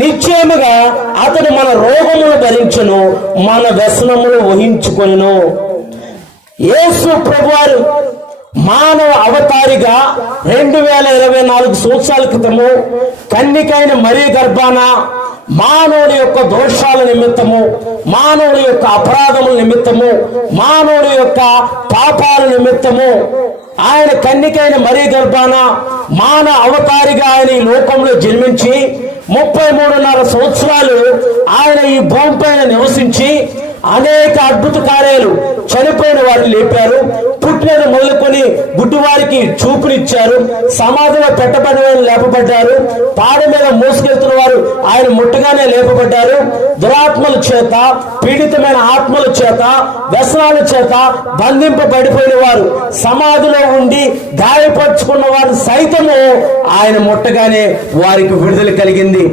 నిశ్చయముగా అతడు మన రోగములు భరించును, మన వ్యసనములు వహించుకొనును. యేసు ప్రభువారు మానవ అవతారిగా 2024 సంవత్సరాల క్రితము కన్నికైన మరియ గర్భాన మానవుడి యొక్క దోషాల నిమిత్తము, మానవుడి యొక్క అపరాధముల నిమిత్తము, మానవుడి యొక్క పాపాల నిమిత్తము ఆయన కన్నికైన మరియ గర్భాన మానవ అవతారిగా ఆయన ఈ లోకంలో జన్మించి 33.5 సంవత్సరాలు ఆయన ఈ భూమిపైన నివసించి అనేక అద్భుత కార్యాలు, చనిపోయిన వారిని లేపారు, పుట్టినది మొదలుకొని గుడ్డివారికి చూపునిచ్చారు, సమాధిలో పెట్టబడిన వారు లేపబడ్డారు, పాడ మీద మోసుకెళ్తున్న వారు ఆయన ముట్టగానే లేపబడ్డారు, దురాత్మల చేత, పీడితమైన ఆత్మల చేత, వ్యసనాల చేత బంధింపబడిపోయిన వారు, సమాధిలో ఉండి గాయపరుచుకున్న వారు సైతము ఆయన ముట్టగానే వారికి విడుదల కలిగింది.